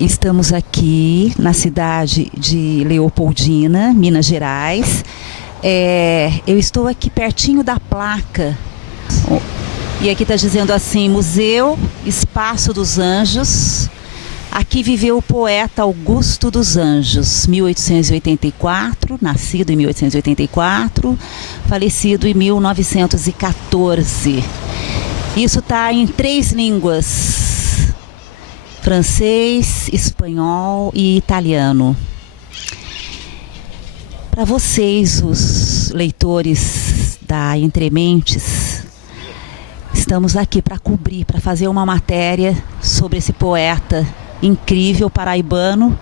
Estamos aqui na cidade de Leopoldina, Minas Gerais. Eu estou aqui pertinho da placa. E aqui está dizendo assim: Museu Espaço dos Anjos. Aqui viveu o poeta Augusto dos Anjos, 1884, nascido em 1884, falecido em 1914. Isso está em 3 línguas: francês, espanhol e italiano. Para vocês, os leitores da Entre Mentes, estamos aqui para cobrir, para fazer uma matéria sobre esse poeta incrível paraibano,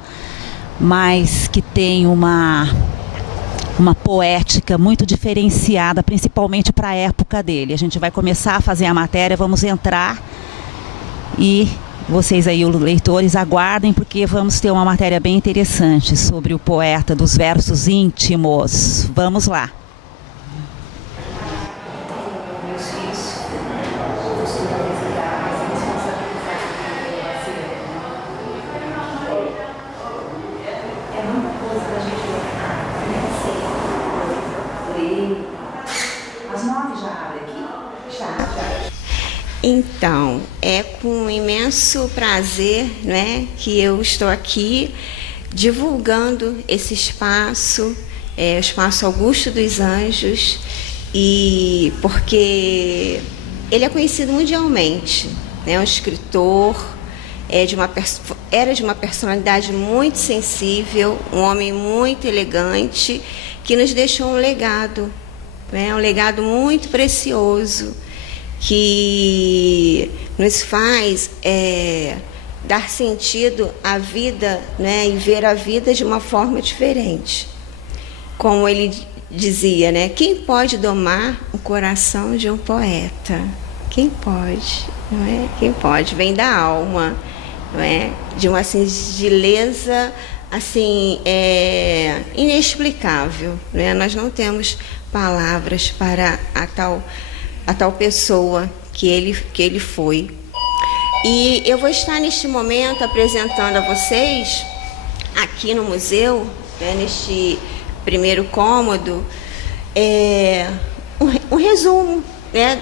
mas que tem uma poética muito diferenciada, principalmente para a época dele. A gente vai começar a fazer a matéria, vamos entrar e vocês aí, os leitores, aguardem, porque vamos ter uma matéria bem interessante sobre o poeta dos versos íntimos. Vamos lá. Então, é com imenso prazer, né, que eu estou aqui divulgando esse espaço, o Espaço Augusto dos Anjos, e porque ele é conhecido mundialmente, né, um escritor, era de uma personalidade muito sensível, um homem muito elegante, que nos deixou um legado, né, um legado muito precioso, que nos faz dar sentido à vida, né, e ver a vida de uma forma diferente. Como ele dizia, né, quem pode domar o coração de um poeta? Quem pode? Não é? Quem pode? Vem da alma, não é? De uma singeleza assim, inexplicável, né? Nós não temos palavras para a tal pessoa que ele foi. E eu vou estar neste momento apresentando a vocês, aqui no museu, né, neste primeiro cômodo, um resumo, né,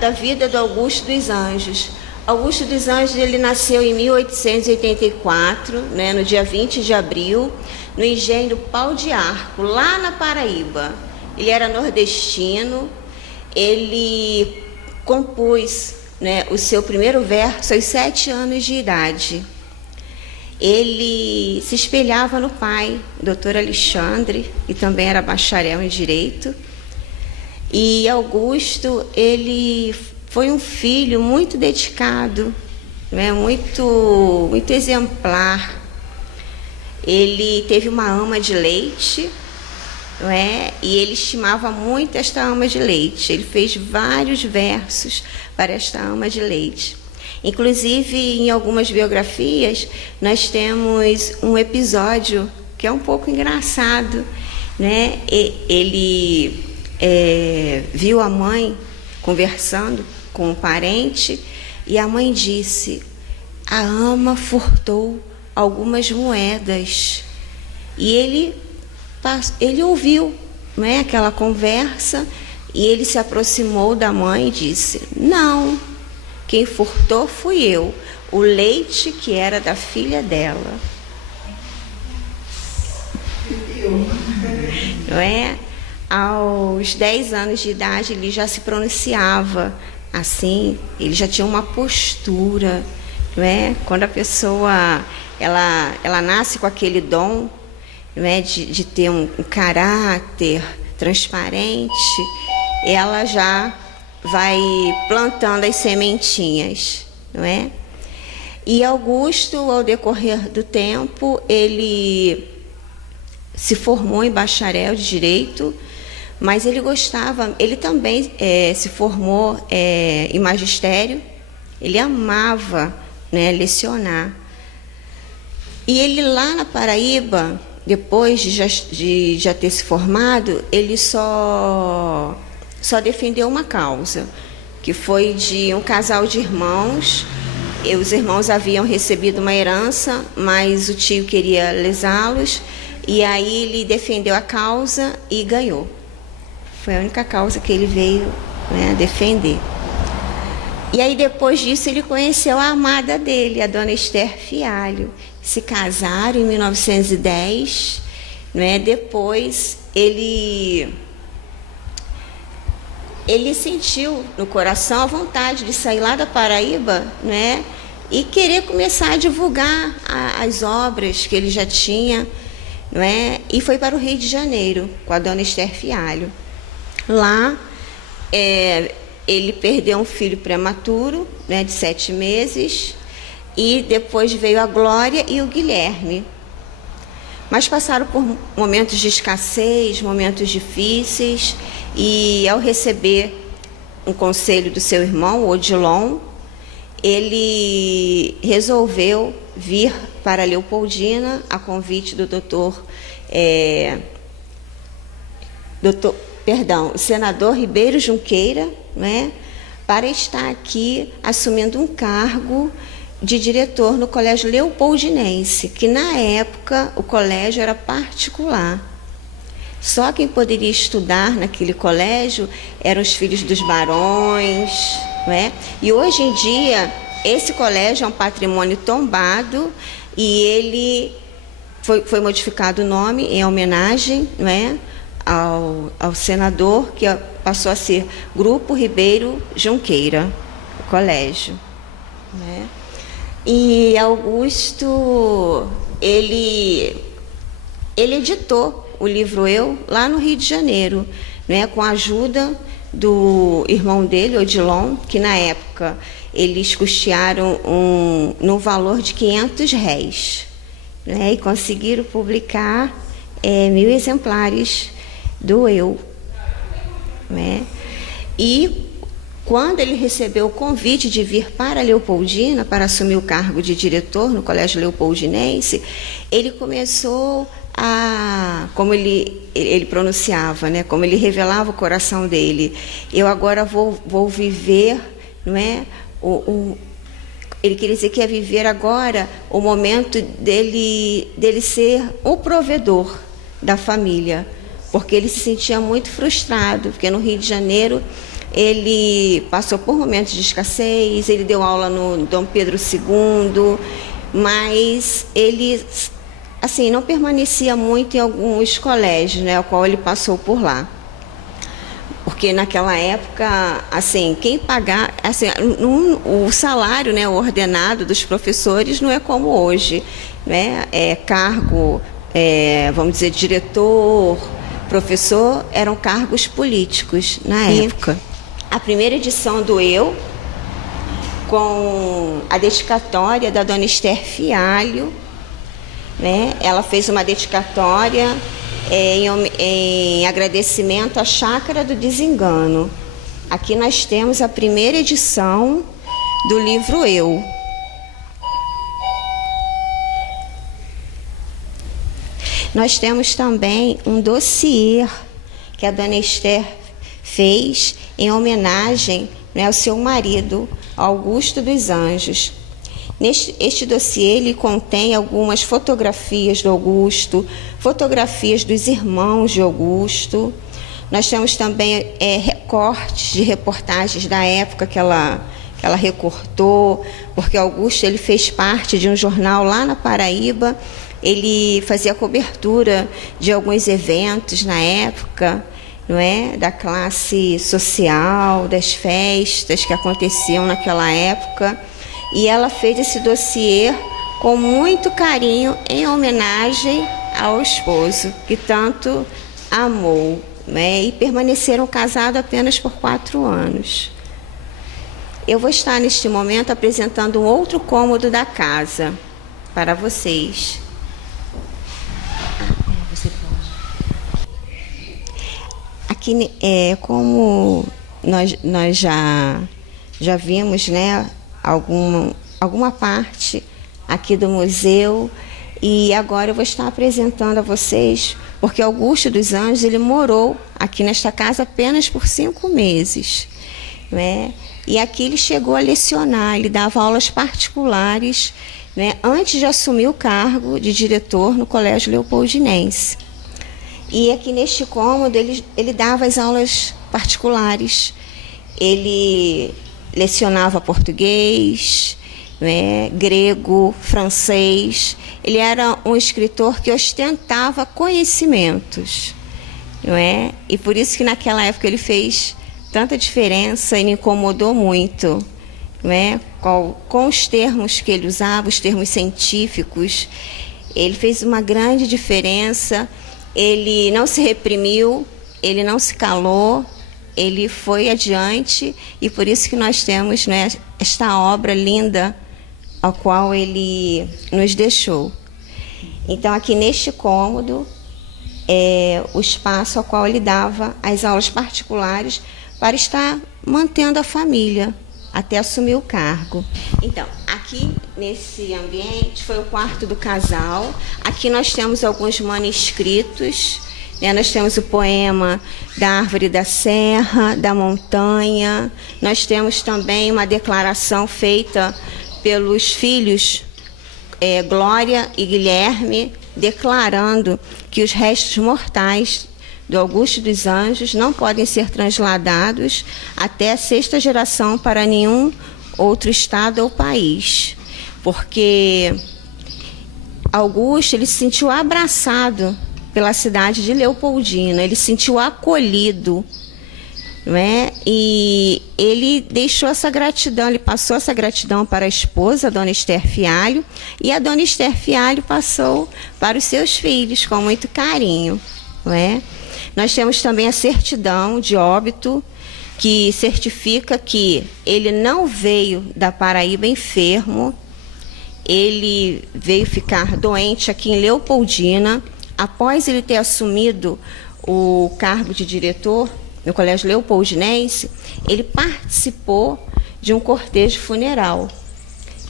da vida do Augusto dos Anjos. Augusto dos Anjos, ele nasceu em 1884, né, no dia 20 de abril, no engenho Pau de Arco, lá na Paraíba. Ele era nordestino. Ele compôs, né, o seu primeiro verso aos 7 anos de idade. Ele se espelhava no pai, Dr. Alexandre, e também era bacharel em Direito. E Augusto, ele foi um filho muito dedicado, né, muito exemplar. Ele teve uma ama de leite, não é? E ele estimava muito esta ama de leite. Ele fez vários versos para esta ama de leite. Inclusive, em algumas biografias, nós temos um episódio que é um pouco engraçado, né? Ele viu a mãe conversando com um parente e a mãe disse: a ama furtou algumas moedas. E ele ouviu, né, aquela conversa, e ele se aproximou da mãe e disse: não, quem furtou fui eu, o leite que era da filha dela. Não é? Aos 10 anos de idade ele já se pronunciava assim, ele já tinha uma postura, não é? Quando a pessoa ela nasce com aquele dom, não é, de ter um caráter transparente, ela já vai plantando as sementinhas, não é? E Augusto, ao decorrer do tempo, ele se formou em bacharel de Direito, mas ele também se formou em magistério. Ele amava, né, lecionar. E ele lá na Paraíba, depois de já ter se formado, ele só defendeu uma causa, que foi de um casal de irmãos. os irmãos haviam recebido uma herança, mas o tio queria lesá-los, e aí ele defendeu a causa e ganhou. Foi a única causa que ele veio, né, defender. E aí depois disso ele conheceu a amada dele, a dona Esther Fialho. Se casaram em 1910, né? Depois ele sentiu no coração a vontade de sair lá da Paraíba, né, e querer começar a divulgar as obras que ele já tinha, né, e foi para o Rio de Janeiro com a dona Esther Fialho. Lá ele perdeu um filho prematuro, né, de 7 meses, e depois veio a Glória e o Guilherme. Mas passaram por momentos de escassez, momentos difíceis, e ao receber um conselho do seu irmão, Odilon, ele resolveu vir para Leopoldina a convite do senador Ribeiro Junqueira, né, para estar aqui assumindo um cargo de diretor no Colégio Leopoldinense, que na época o colégio era particular. Só quem poderia estudar naquele colégio eram os filhos dos barões, né? E hoje em dia esse colégio é um patrimônio tombado e ele foi modificado o nome em homenagem, né, ao senador, que passou a ser Grupo Ribeiro Junqueira, o colégio, né? E Augusto, ele editou o livro Eu lá no Rio de Janeiro, né, com a ajuda do irmão dele, Odilon, que na época eles custearam no valor de R$500, né, e conseguiram publicar 1000 exemplares do Eu, né? E quando ele recebeu o convite de vir para Leopoldina, para assumir o cargo de diretor no Colégio Leopoldinense, ele começou como ele pronunciava, né, como ele revelava o coração dele, eu agora vou viver, não é? Ele queria dizer que ia viver agora o momento dele ser o provedor da família, porque ele se sentia muito frustrado, porque no Rio de Janeiro ele passou por momentos de escassez, ele deu aula no Dom Pedro II, mas ele assim não permanecia muito em alguns colégios, né, ao qual ele passou por lá. Porque naquela época, assim, quem pagar, assim, o salário, né, o ordenado dos professores não é como hoje, né? Cargo, vamos dizer, diretor, professor, eram cargos políticos na época. A primeira edição do Eu, com a dedicatória da dona Esther Fialho, né? Ela fez uma dedicatória em agradecimento à Chácara do Desengano. Aqui nós temos a primeira edição do livro Eu. Nós temos também um dossiê que a dona Esther fez em homenagem, né, ao seu marido, Augusto dos Anjos. Este dossiê ele contém algumas fotografias do Augusto, fotografias dos irmãos de Augusto. Nós temos também recortes de reportagens da época que ela recortou, porque Augusto ele fez parte de um jornal lá na Paraíba. Ele fazia cobertura de alguns eventos na época, não é? Da classe social, das festas que aconteciam naquela época. E ela fez esse dossiê com muito carinho em homenagem ao esposo, que tanto amou, né? E permaneceram casados apenas por 4 anos. Eu vou estar neste momento apresentando um outro cômodo da casa para vocês. Aqui, como nós já vimos, né, alguma parte aqui do museu, e agora eu vou estar apresentando a vocês, porque Augusto dos Anjos ele morou aqui nesta casa apenas por 5 meses, né? E aqui ele chegou a lecionar, ele dava aulas particulares, né, antes de assumir o cargo de diretor no Colégio Leopoldinense. E aqui neste cômodo ele dava as aulas particulares, ele lecionava português, né, grego, francês. Ele era um escritor que ostentava conhecimentos, não é? E por isso que naquela época ele fez tanta diferença e me incomodou muito, não é? Com os termos que ele usava, os termos científicos. Ele fez uma grande diferença. Ele não se reprimiu, ele não se calou, ele foi adiante, e por isso que nós temos, né, esta obra linda a qual ele nos deixou. Então, aqui neste cômodo é o espaço ao qual ele dava as aulas particulares para estar mantendo a família até assumir o cargo. Então, aqui nesse ambiente foi o quarto do casal. Aqui nós temos alguns manuscritos, né? Nós temos o poema da Árvore da Serra, da Montanha. Nós temos também uma declaração feita pelos filhos Glória e Guilherme, declarando que os restos mortais do Augusto dos Anjos não podem ser transladados até a 6ª geração para nenhum outro estado ou país, porque Augusto ele se sentiu abraçado pela cidade de Leopoldina, ele se sentiu acolhido, não é? E ele deixou essa gratidão, ele passou essa gratidão para a esposa, a dona Esther Fialho, e a dona Esther Fialho passou para os seus filhos com muito carinho, não é? Nós temos também a certidão de óbito, que certifica que ele não veio da Paraíba enfermo, ele veio ficar doente aqui em Leopoldina. Após ele ter assumido o cargo de diretor no Colégio Leopoldinense, ele participou de um cortejo funeral.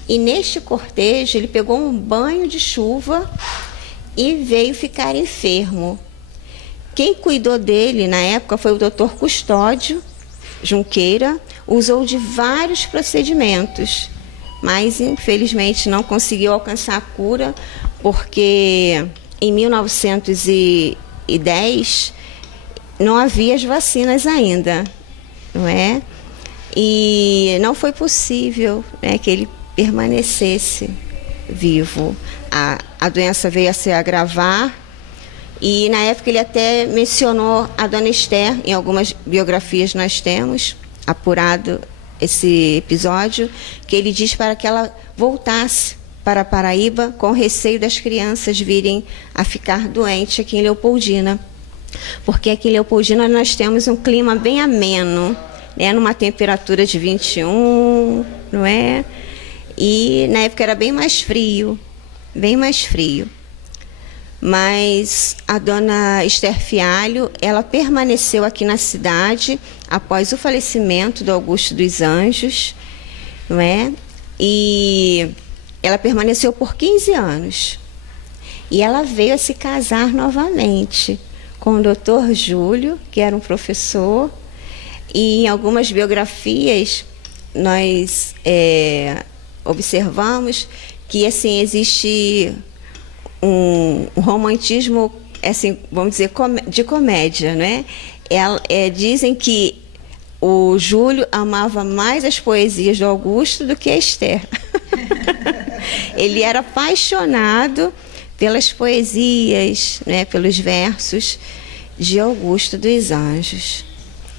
E neste cortejo ele pegou um banho de chuva e veio ficar enfermo. Quem cuidou dele na época foi o Dr. Custódio Junqueira, usou de vários procedimentos, mas infelizmente não conseguiu alcançar a cura, porque em 1910 não havia as vacinas ainda, não é? E não foi possível, né, que ele permanecesse vivo. A doença veio a se agravar. E na época ele até mencionou a dona Esther, em algumas biografias nós temos apurado esse episódio, que ele diz para que ela voltasse para a Paraíba com receio das crianças virem a ficar doentes aqui em Leopoldina. Porque aqui em Leopoldina nós temos um clima bem ameno, né, numa temperatura de 21, não é? E na época era bem mais frio, bem mais frio. Mas a dona Esther Fialho, ela permaneceu aqui na cidade após o falecimento do Augusto dos Anjos, não é? E ela permaneceu por 15 anos. E ela veio a se casar novamente com o Dr. Júlio, que era um professor. E em algumas biografias nós observamos que assim existe um romantismo, assim, vamos dizer, de comédia, né? Dizem que o Júlio amava mais as poesias do Augusto do que a Esther. Ele era apaixonado pelas poesias, né, pelos versos de Augusto dos Anjos.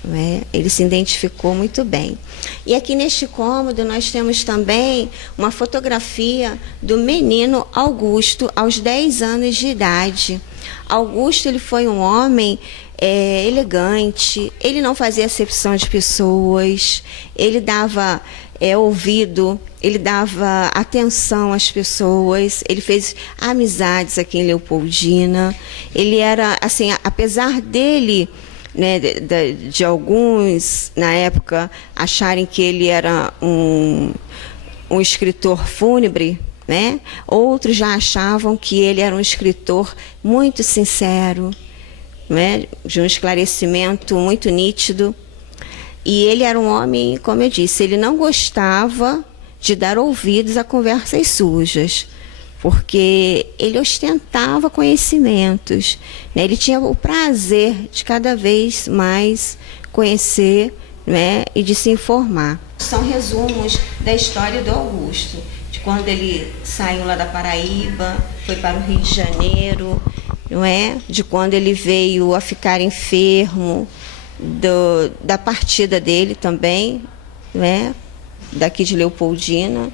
Né? Ele se identificou muito bem. E aqui neste cômodo nós temos também uma fotografia do menino Augusto aos 10 anos de idade. Augusto ele foi um homem elegante, ele não fazia acepção de pessoas, ele dava ouvido, ele dava atenção às pessoas, ele fez amizades aqui em Leopoldina. Ele era, assim, apesar dele, né, de alguns, na época, acharem que ele era um escritor fúnebre, né? Outros já achavam que ele era um escritor muito sincero, né? De um esclarecimento muito nítido. E ele era um homem, como eu disse, ele não gostava de dar ouvidos a conversas sujas, porque ele ostentava conhecimentos, né? Ele tinha o prazer de cada vez mais conhecer, né, e de se informar. São resumos da história do Augusto, de quando ele saiu lá da Paraíba, foi para o Rio de Janeiro, não é? De quando ele veio a ficar enfermo, da partida dele também, né? Daqui de Leopoldina.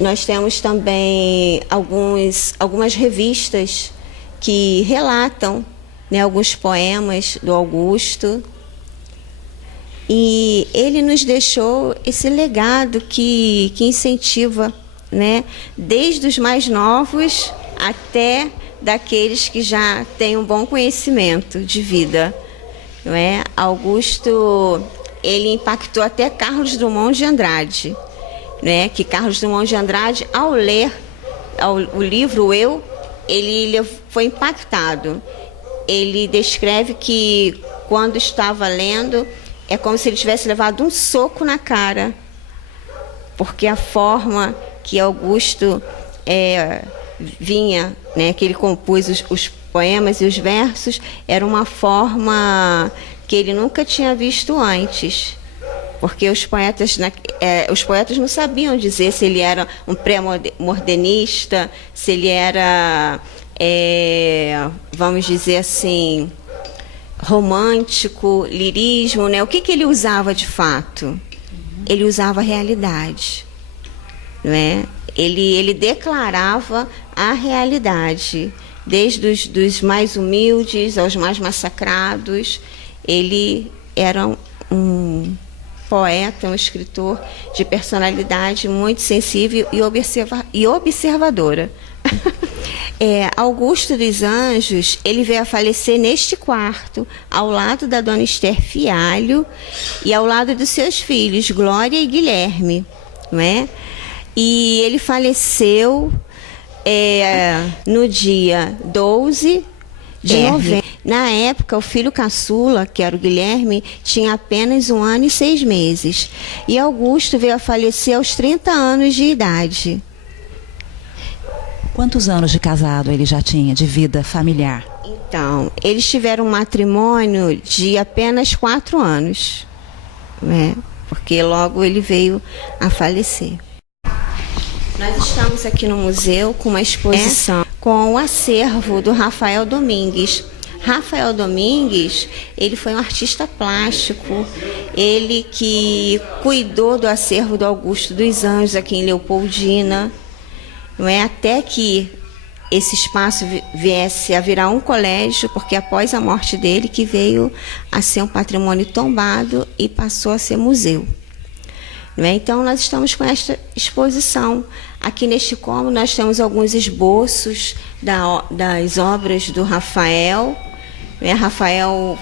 Nós temos também algumas revistas que relatam, né, alguns poemas do Augusto. E ele nos deixou esse legado que incentiva, né, desde os mais novos até daqueles que já têm um bom conhecimento de vida, não é? Augusto, ele impactou até Carlos Drummond de Andrade, né? Que Carlos Drummond de Andrade, ao ler o livro Eu, ele foi impactado. Ele descreve que quando estava lendo, é como se ele tivesse levado um soco na cara, porque a forma que Augusto vinha, né, que ele compôs os poemas e os versos, era uma forma que ele nunca tinha visto antes, porque os poetas não sabiam dizer se ele era um pré-modernista, se ele era, vamos dizer assim, romântico, lirismo, né? O que ele usava de fato? Ele usava a realidade, não é? Ele declarava a realidade, desde os mais humildes aos mais massacrados. Ele era um poeta, um escritor de personalidade muito sensível e observadora. Augusto dos Anjos, ele veio a falecer neste quarto, ao lado da dona Esther Fialho e ao lado dos seus filhos, Glória e Guilherme, não é? E ele faleceu no dia 12 de novembro. Na época, o filho caçula, que era o Guilherme, tinha apenas 1 ano e 6 meses. E Augusto veio a falecer aos 30 anos de idade. Quantos anos de casado ele já tinha, de vida familiar? Então, eles tiveram um matrimônio de apenas 4 anos, né? Porque logo ele veio a falecer. Nós estamos aqui no museu com uma exposição com o acervo do Rafael Domingues. Rafael Domingues, ele foi um artista plástico, ele que cuidou do acervo do Augusto dos Anjos aqui em Leopoldina, não é? Até que esse espaço viesse a virar um colégio, porque após a morte dele que veio a ser um patrimônio tombado e passou a ser museu. Não é? Então nós estamos com esta exposição. Aqui neste cômodo nós temos alguns esboços das obras do Rafael. Rafael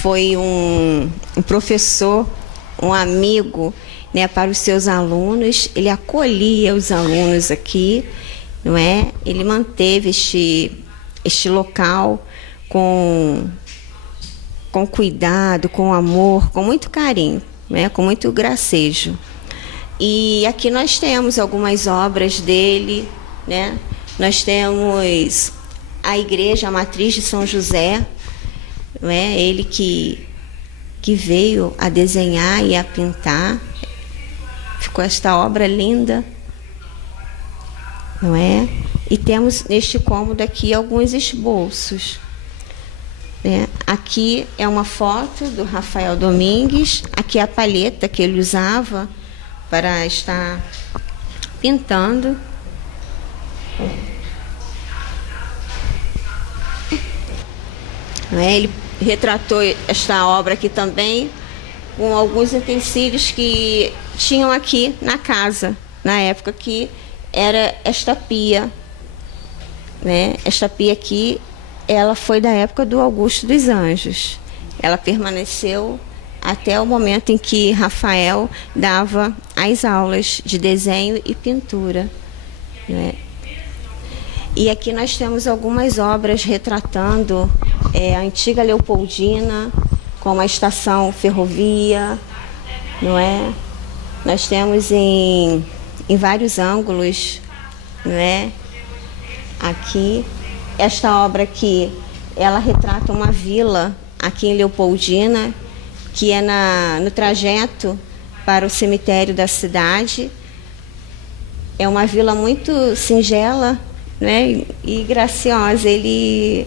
foi um professor, um amigo, né, para os seus alunos. Ele acolhia os alunos aqui, não é? Ele manteve este local com cuidado, com amor, com muito carinho, né, com muito gracejo. E aqui nós temos algumas obras dele, né? Nós temos a Igreja Matriz de São José, não é? Ele que veio a desenhar e a pintar. Ficou esta obra linda, não é? E temos neste cômodo aqui alguns esboços, né? Aqui é uma foto do Rafael Domingues, aqui é a palheta que ele usava para estar pintando. Ele retratou esta obra aqui também com alguns utensílios que tinham aqui na casa, na época que era esta pia, né? Esta pia aqui, ela foi da época do Augusto dos Anjos. Ela permaneceu até o momento em que Rafael dava as aulas de desenho e pintura, né? E aqui nós temos algumas obras retratando a antiga Leopoldina, como a estação ferrovia, não é? Nós temos em vários ângulos, não é? Aqui, esta obra aqui, ela retrata uma vila aqui em Leopoldina, que é no trajeto para o cemitério da cidade. É uma vila muito singela, né, e graciosa. Ele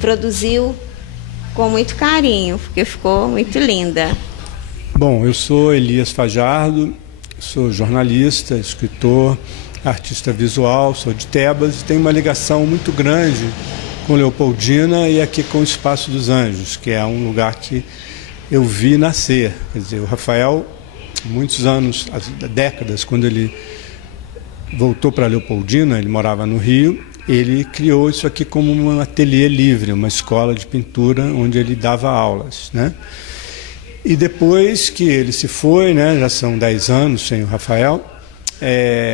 produziu com muito carinho, porque ficou muito linda. Bom, eu sou Elias Fajardo, sou jornalista, escritor, artista visual, sou de Tebas e tenho uma ligação muito grande com Leopoldina e aqui com o Espaço dos Anjos, que é um lugar que eu vi nascer. Quer dizer, o Rafael, muitos anos, décadas, quando ele voltou para Leopoldina, ele morava no Rio, ele criou isso aqui como um ateliê livre, uma escola de pintura onde ele dava aulas, né? E depois que ele se foi, né, já são 10 anos sem o Rafael,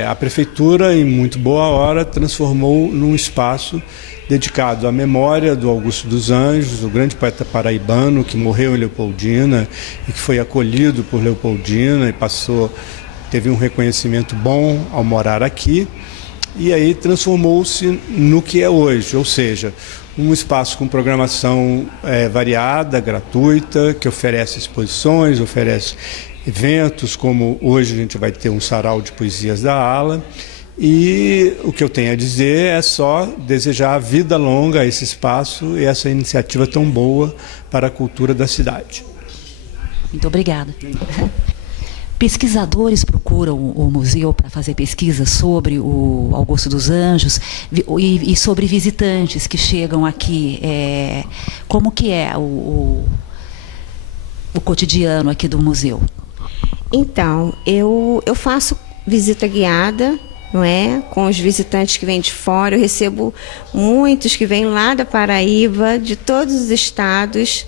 a prefeitura, em muito boa hora, transformou num espaço dedicado à memória do Augusto dos Anjos, o grande poeta paraibano que morreu em Leopoldina e que foi acolhido por Leopoldina e teve um reconhecimento bom ao morar aqui, e aí transformou-se no que é hoje, ou seja, um espaço com programação variada, gratuita, que oferece exposições, oferece eventos, como hoje a gente vai ter um sarau de poesias da Ala. E o que eu tenho a dizer é só desejar vida longa a esse espaço e essa iniciativa tão boa para a cultura da cidade. Muito obrigada. Pesquisadores procuram o museu para fazer pesquisas sobre o Augusto dos Anjos e sobre visitantes que chegam aqui. Como que é o cotidiano aqui do museu? Então, eu faço visita guiada, não é? Com os visitantes que vêm de fora. Eu recebo muitos que vêm lá da Paraíba, de todos os estados,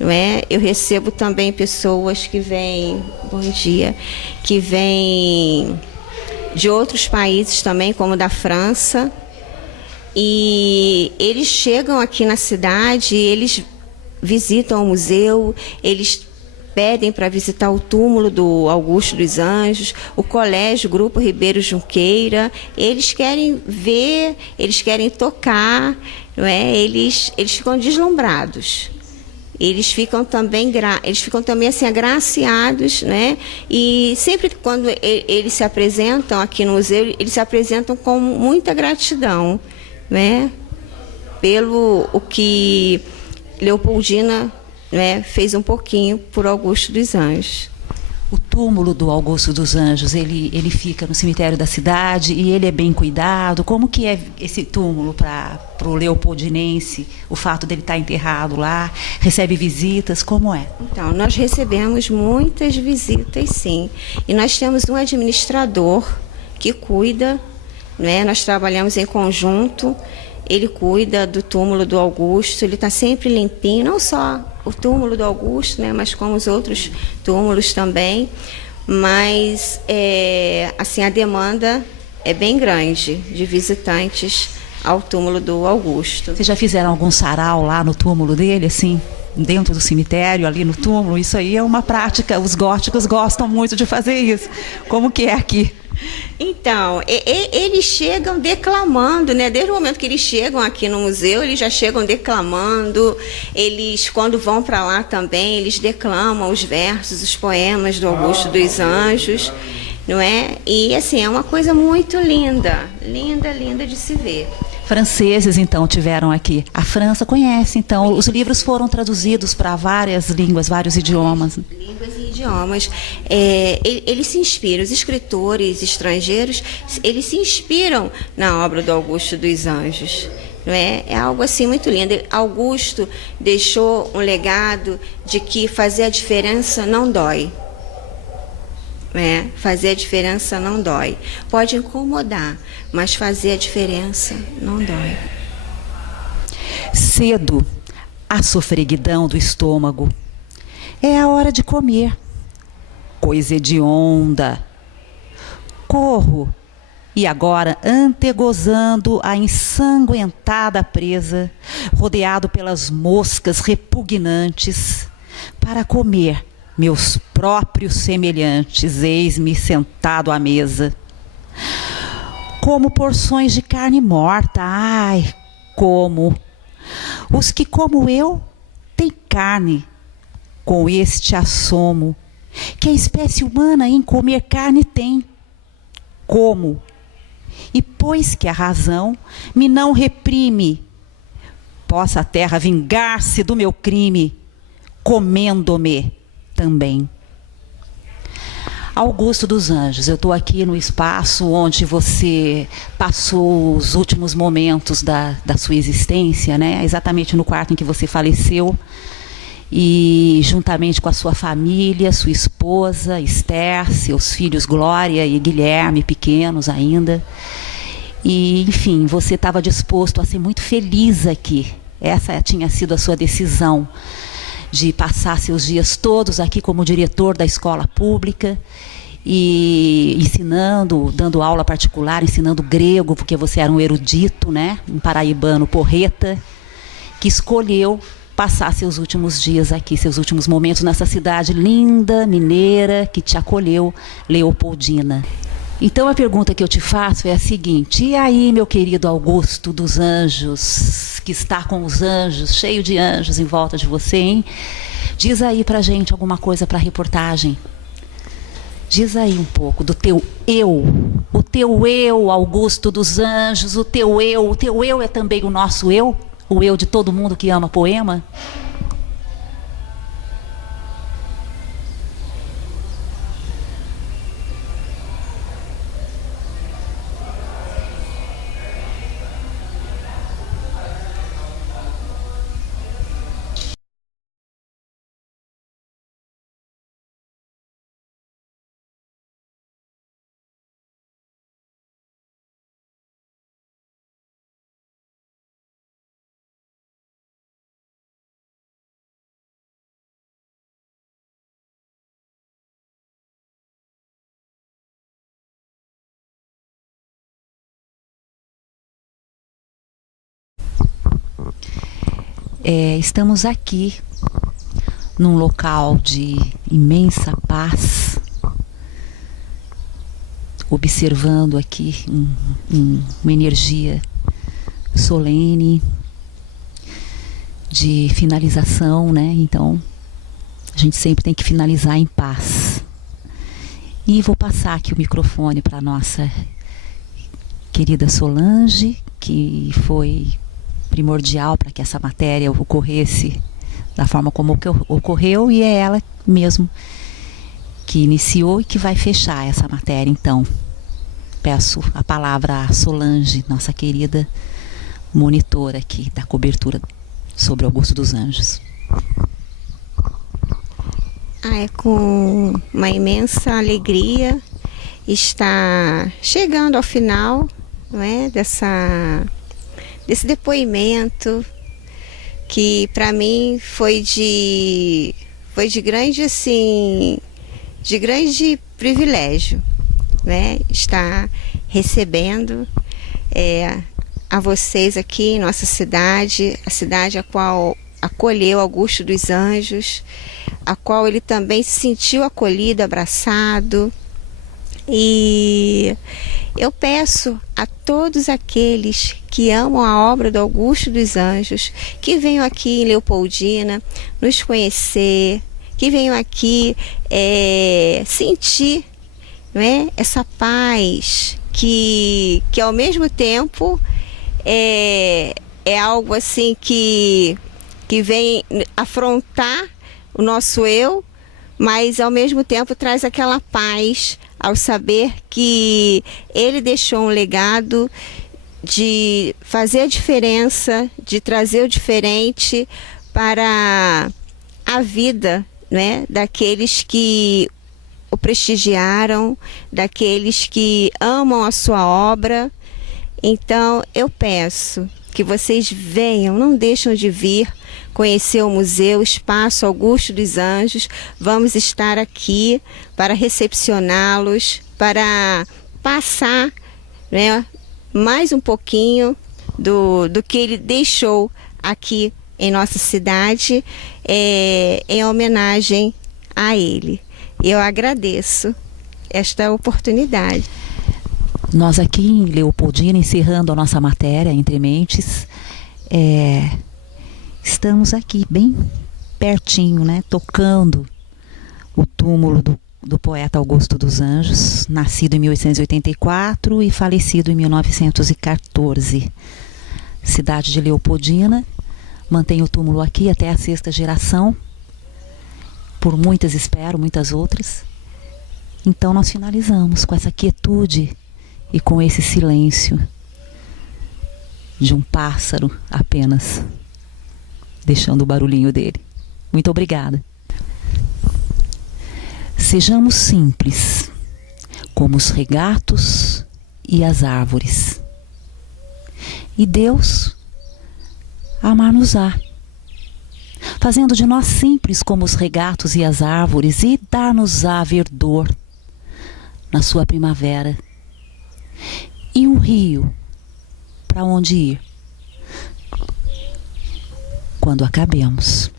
não é? Eu recebo também pessoas que vêm, bom dia, que vêm de outros países também, como da França, e eles chegam aqui na cidade, eles visitam o museu, eles pedem para visitar o túmulo do Augusto dos Anjos, o colégio Grupo Ribeiro Junqueira. Eles querem ver, eles querem tocar, não é? Eles ficam deslumbrados. Eles ficam também assim agraciados, né? E sempre quando eles se apresentam aqui no museu, eles se apresentam com muita gratidão, né? Pelo o que Leopoldina, né, fez um pouquinho por Augusto dos Anjos. O túmulo do Augusto dos Anjos, ele fica no cemitério da cidade e ele é bem cuidado. Como que é esse túmulo para o leopoldinense, o fato dele estar enterrado lá? Recebe visitas, como é? Então, nós recebemos muitas visitas, sim. E nós temos um administrador que cuida, né? Nós trabalhamos em conjunto. Ele cuida do túmulo do Augusto, ele está sempre limpinho, não só o túmulo do Augusto, né, mas como os outros túmulos também. Mas assim, a demanda é bem grande de visitantes ao túmulo do Augusto. Vocês já fizeram algum sarau lá no túmulo dele, assim, dentro do cemitério, ali no túmulo? Isso aí é uma prática, os góticos gostam muito de fazer isso. Como que é aqui? Então, eles chegam declamando, né? Desde o momento que eles chegam aqui no museu, eles já chegam declamando. Eles, quando vão para lá também, eles declamam os versos, os poemas do Augusto dos Anjos, não é? E assim, é uma coisa muito linda, linda, linda de se ver. Franceses, então, tiveram aqui. A França conhece, então. Os livros foram traduzidos para várias línguas, vários idiomas. Línguas e idiomas. Eles se inspiram, os escritores estrangeiros, eles se inspiram na obra do Augusto dos Anjos. Não é? É algo assim muito lindo. Augusto deixou um legado de que fazer a diferença não dói. Fazer a diferença não dói. Pode incomodar, mas fazer a diferença não dói. Cedo, a sofreguidão do estômago. É a hora de comer. Coisa hedionda. Corro, E agora, antegozando a ensanguentada presa, rodeado pelas moscas repugnantes, para comer meus próprios semelhantes, eis-me sentado à mesa. Como porções de carne morta, ai, como! Os que, como eu, têm carne, com este assomo, que a espécie humana em comer carne tem. Como? E pois que a razão me não reprime, possa a terra vingar-se do meu crime, comendo-me também. Augusto dos Anjos, eu estou aqui no espaço onde você passou os últimos momentos da sua existência, né? Exatamente no quarto em que você faleceu, e juntamente com a sua família, sua esposa, Esther, seus filhos Glória e Guilherme, pequenos ainda. E, enfim, você estava disposto a ser muito feliz aqui. Essa tinha sido a sua decisão, de passar seus dias todos aqui como diretor da escola pública e ensinando, dando aula particular, ensinando grego, porque você era um erudito, né? Um paraibano porreta, que escolheu passar seus últimos dias aqui, seus últimos momentos nessa cidade linda, mineira, que te acolheu, Leopoldina. Então a pergunta que eu te faço é a seguinte: e aí, meu querido Augusto dos Anjos, que está com os anjos, cheio de anjos em volta de você, hein? Diz aí pra gente alguma coisa pra reportagem. Diz aí um pouco do teu eu, o teu eu, Augusto dos Anjos, o teu eu é também o nosso eu? O eu de todo mundo que ama poema? Estamos aqui num local de imensa paz, observando aqui uma energia solene de finalização, né? Então a gente sempre tem que finalizar em paz. E vou passar aqui o microfone para a nossa querida Solange, que foi primordial para que essa matéria ocorresse da forma como ocorreu, e é ela mesmo que iniciou e que vai fechar essa matéria. Então, peço a palavra a Solange, nossa querida monitora aqui da cobertura sobre Augusto dos Anjos. É com uma imensa alegria estar chegando ao final, não é, desse depoimento que para mim foi de grande, assim, de grande privilégio, né? Estar recebendo a vocês aqui em nossa cidade, a cidade a qual acolheu Augusto dos Anjos, a qual ele também se sentiu acolhido, abraçado. E eu peço a todos aqueles que amam a obra do Augusto dos Anjos, que venham aqui em Leopoldina nos conhecer, que venham aqui sentir, não é, essa paz que ao mesmo tempo é algo assim que vem afrontar o nosso eu, mas ao mesmo tempo traz aquela paz ao saber que ele deixou um legado de fazer a diferença, de trazer o diferente para a vida, né, daqueles que o prestigiaram, daqueles que amam a sua obra. Então eu peço que vocês venham, não deixem de vir conhecer o Museu Espaço Augusto dos Anjos. Vamos estar aqui para recepcioná-los, para passar, né, mais um pouquinho do que ele deixou aqui em nossa cidade, em homenagem a ele. Eu agradeço esta oportunidade. Nós aqui em Leopoldina, encerrando a nossa matéria Entre Mentes, estamos aqui bem pertinho, né, tocando o túmulo do poeta Augusto dos Anjos, nascido em 1884 e falecido em 1914. Cidade de Leopoldina, mantém o túmulo aqui até a 6ª geração, por muitas espero, muitas outras. Então nós finalizamos com essa quietude e com esse silêncio de um pássaro apenas, deixando o barulhinho dele. Muito obrigada. Sejamos simples, como os regatos e as árvores. E Deus amar-nos-á, fazendo de nós simples como os regatos e as árvores, e dar-nos-á verdor na sua primavera, e um rio para onde ir quando acabemos.